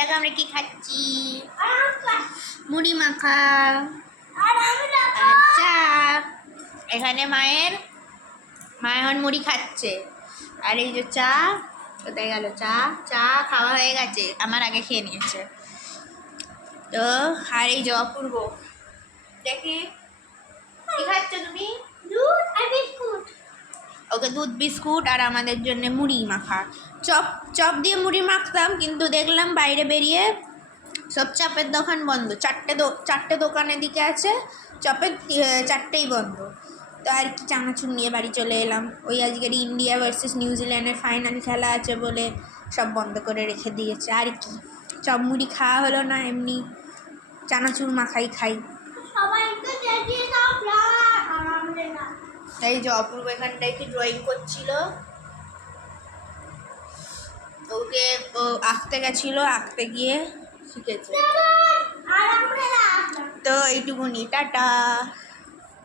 দেখো আমরা কি খাচ্ছি, মুড়ি মাখা চা। এখানে মা এখন মুড়ি খাচ্ছে, আর এই যে চা। কোথায় গেল চা? চা খাওয়া হয়ে গেছে, আমার আগে খেয়ে নিয়েছে। তো আর এই যে অপূর্ব, দেখি কি খাচ্ছ তুমি? দুধ আর বিস্কুট। ওকে দুধ বিস্কুট, আর আমাদের জন্য মুড়ি মাখা। চপ চপ দিয়ে মুড়ি মাখতাম, কিন্তু দেখলাম বাইরে বেরিয়ে সব চপের দোকান বন্ধ। চারটে দোকানের দিকে আছে, চপের চারটেই বন্ধ। তো আর কি চানাচুর নিয়ে বাড়ি চলে এলাম। ওই আজকের ইন্ডিয়া ভার্সেস নিউজিল্যান্ডের ফাইনাল খেলা আছে বলে সব বন্ধ করে রেখে দিয়েছে। আর কি চপ মুড়ি খাওয়া হলো না, এমনি চানাচুর মাখাই খাই। এই যে অপূর্ব এখানটায় কি ড্রয়িং করছিল, ওকে ও আঁকতে গেছিল, আঁকতে গিয়ে শিখেছে। তো এইটুকুনি, টাটা।